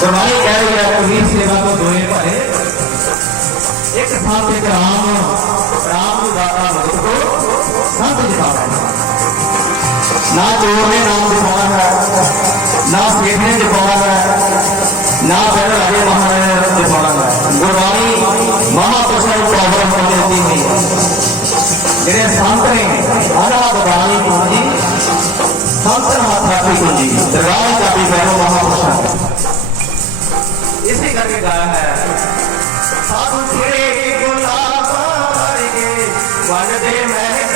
ਗੁਰਬਾਣੀ ਕਹਿ ਰਹੀ ਹੈ ਪੁਨੀਤ ਸੇਵਾ ਤੋਂ ਦੋਏ ਭਰੇ ਇੱਕ ਸਾਥ ਇੱਕ ਰਾਮ ਰਾਮ ਨੂੰ ਦਾਤਾ ਮਦਦ ਕੋ ਸੰਤ ਜਿਤਾਵੇ ਨਾ ਚੋਰ ਨੇ ਨਾਮ ਦਿਖਾਉਣਾ ਹੈ, ਨਾ ਸੇਠ ਨੇ ਦਿਖਾਉਣਾ ਹੈ, ਨਾ ਫਿਰ ਰਾਜੇ ਮਹਾਰਾਜਾ ਨੇ ਦਿਖਾਉਣਾ ਹੈ। ਗੁਰਬਾਣੀ ਮਹਾਪੁਰਸ਼ਾਂ ਨੂੰ ਪਾਵਰ ਹੋ ਦਿੱਤੀ ਹੋਈ ਹੈ। ਜਿਹੜੇ ਸੰਤ ਨੇ ਆਲਾ ਬਗਾਨੀ ਪੂੰਜੀ, ਸੰਤ ਮਾਥਾ ਕੀ ਪੂੰਜੀ। सकता है। अब तेरे गुलाब बन दे मैं